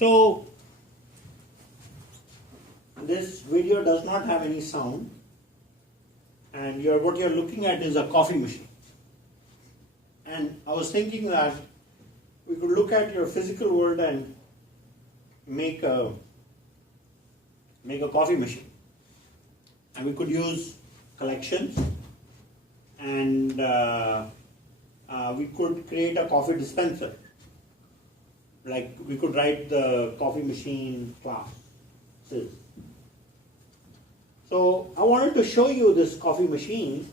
So this video does not have any sound, and what you're looking at is a coffee machine. And I was thinking that we could look at your physical world and make a coffee machine. And we could use collections, and we could create a coffee dispenser. Like we could write the coffee machine classes. So I wanted to show you this coffee machine.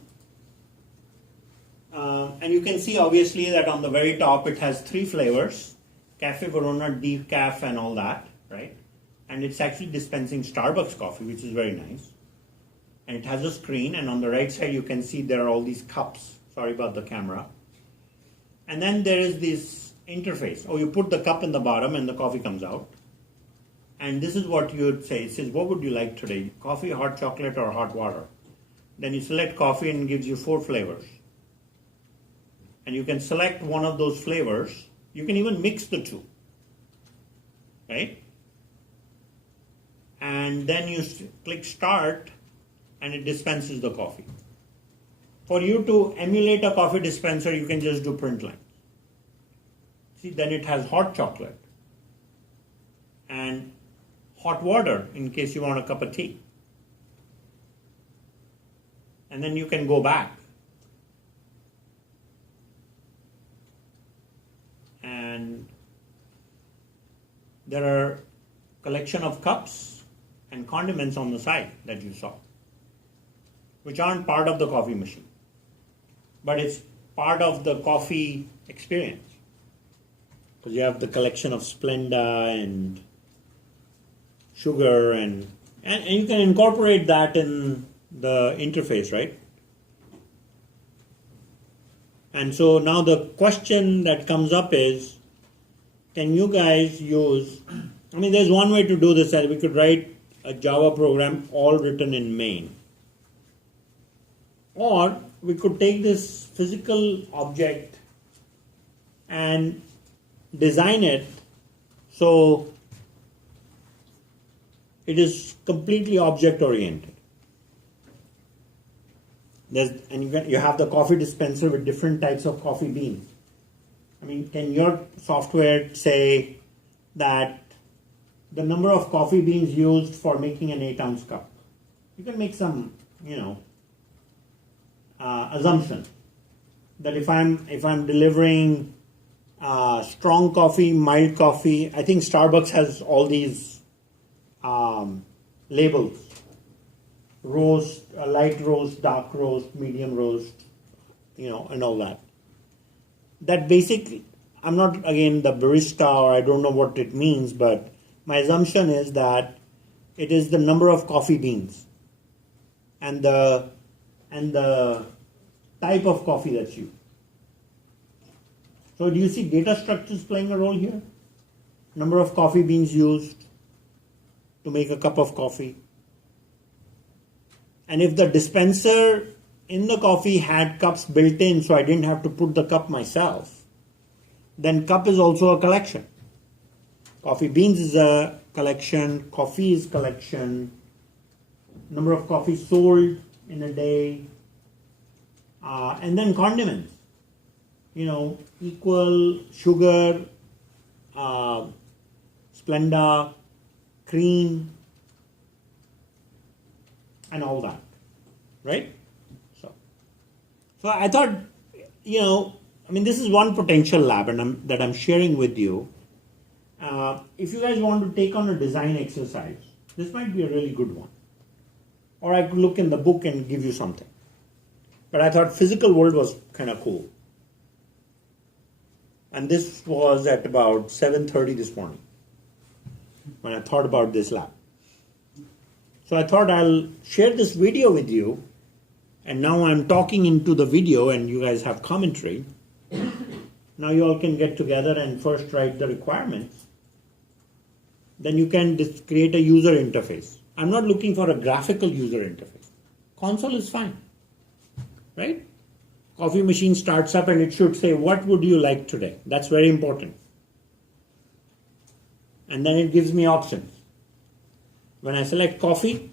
And you can see obviously that on the very top it has 3 flavors: Cafe Verona, Decaf, and all that, right? And it's actually dispensing Starbucks coffee, which is very nice. And it has a screen, and on the right side you can see there are all these cups. Sorry about the camera. And then there is this interface. Oh, you put the cup in the bottom and the coffee comes out. And this is what you would say. It says, what would you like today? Coffee, hot chocolate, or hot water? Then you select coffee and it gives you 4 flavors. And you can select one of those flavors. You can even mix the 2. Right? And then you click start and it dispenses the coffee. For you to emulate a coffee dispenser, you can just do print lines. See, then it has hot chocolate and hot water in case you want a cup of tea. And then you can go back. And there are a collection of cups and condiments on the side that you saw, which aren't part of the coffee machine, but it's part of the coffee experience. Because you have the collection of Splenda and sugar, and you can incorporate that in the interface, right? And so now the question that comes up is, can you guys use, there's one way to do this, that we could write a Java program all written in main. Or we could take this physical object and design it so it is completely object oriented. And you have the coffee dispenser with different types of coffee beans. Can your software say that the number of coffee beans used for making an 8-ounce cup? You can make some, assumption that if I'm delivering strong coffee, mild coffee, I think Starbucks has all these labels: roast, light roast, dark roast, medium roast, and all that. That basically, I'm not again the barista, or I don't know what it means, but my assumption is that it is the number of coffee beans and the type of coffee that's used. So do you see data structures playing a role here? Number of coffee beans used to make a cup of coffee. And if the dispenser in the coffee had cups built in, so I didn't have to put the cup myself, then cup is also a collection. Coffee beans is a collection, coffee is collection, number of coffees sold in a day, and then condiments. Equal, sugar, Splenda, cream, and all that, right? So I thought, this is one potential lab that I'm sharing with you. If you guys want to take on a design exercise, this might be a really good one. Or I could look in the book and give you something. But I thought physical world was kind of cool. And this was at about 7:30 this morning when I thought about this lab. So I thought I'll share this video with you. And now I'm talking into the video and you guys have commentary. Now you all can get together and first write the requirements. Then you can create a user interface. I'm not looking for a graphical user interface. Console is fine, right? Coffee machine starts up and it should say, what would you like today? That's very important. And then it gives me options. When I select coffee,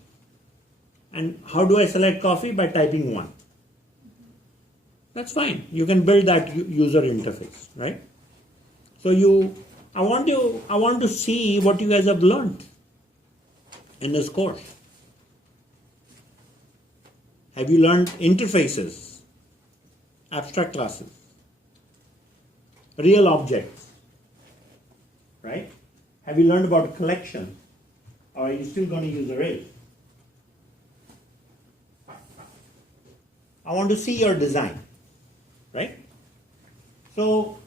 and how do I select coffee? By typing 1. That's fine. You can build that user interface, right? So I want to see what you guys have learned in this course. Have you learned interfaces, abstract classes, real objects, right? Have you learned about collection, or are you still going to use arrays? I want to see your design, right? So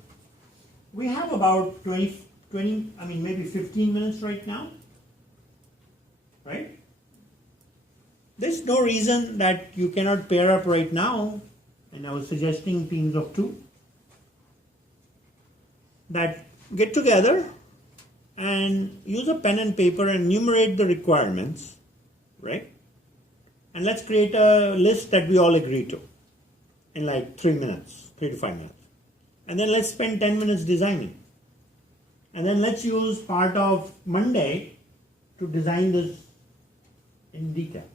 we have about 20, maybe 15 minutes right now, right? There's no reason that you cannot pair up right now, and I was suggesting teams of 2 that get together and use a pen and paper and enumerate the requirements, right? And let's create a list that we all agree to in like 3 minutes, 3 to 5 minutes. And then let's spend 10 minutes designing. And then let's use part of Monday to design this in detail.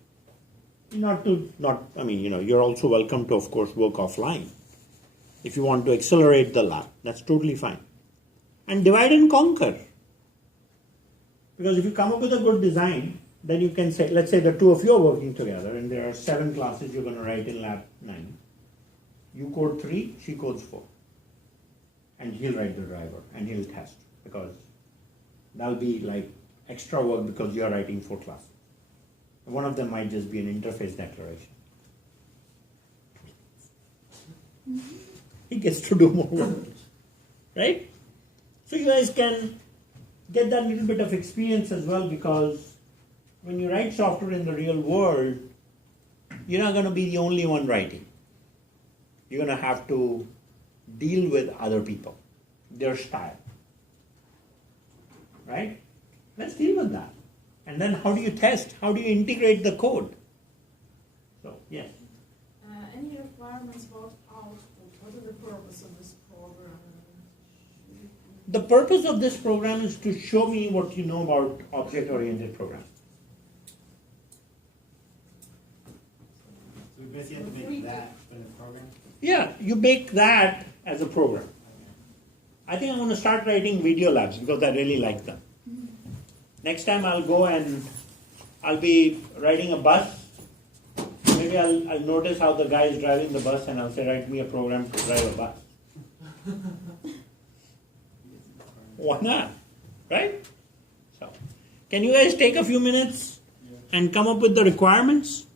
You're also welcome to, of course, work offline. If you want to accelerate the lab, that's totally fine. And divide and conquer. Because if you come up with a good design, then you can say, let's say the 2 of you are working together and there are 7 classes you're going to write in lab 9. You code 3, she codes 4. And he'll write the driver and he'll test, because that'll be like extra work because you're writing 4 classes. One of them might just be an interface declaration. He gets to do more work, right? So you guys can get that little bit of experience as well, because when you write software in the real world, you're not going to be the only one writing. You're going to have to deal with other people, their style, right? Let's deal with that. And then how do you test? How do you integrate the code? So, yes. Any requirements about output? What is the purpose of this program? The purpose of this program is to show me what you know about object-oriented programming. So we basically have to make that in the program? Yeah, you make that as a program. I think I'm going to start writing video labs because I really like them. Next time I'll go and I'll be riding a bus. Maybe I'll notice how the guy is driving the bus and I'll say, write me a program to drive a bus. Why not? Right? So, can you guys take a few minutes and come up with the requirements?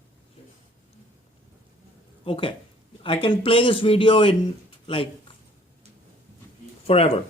Okay. I can play this video in like forever.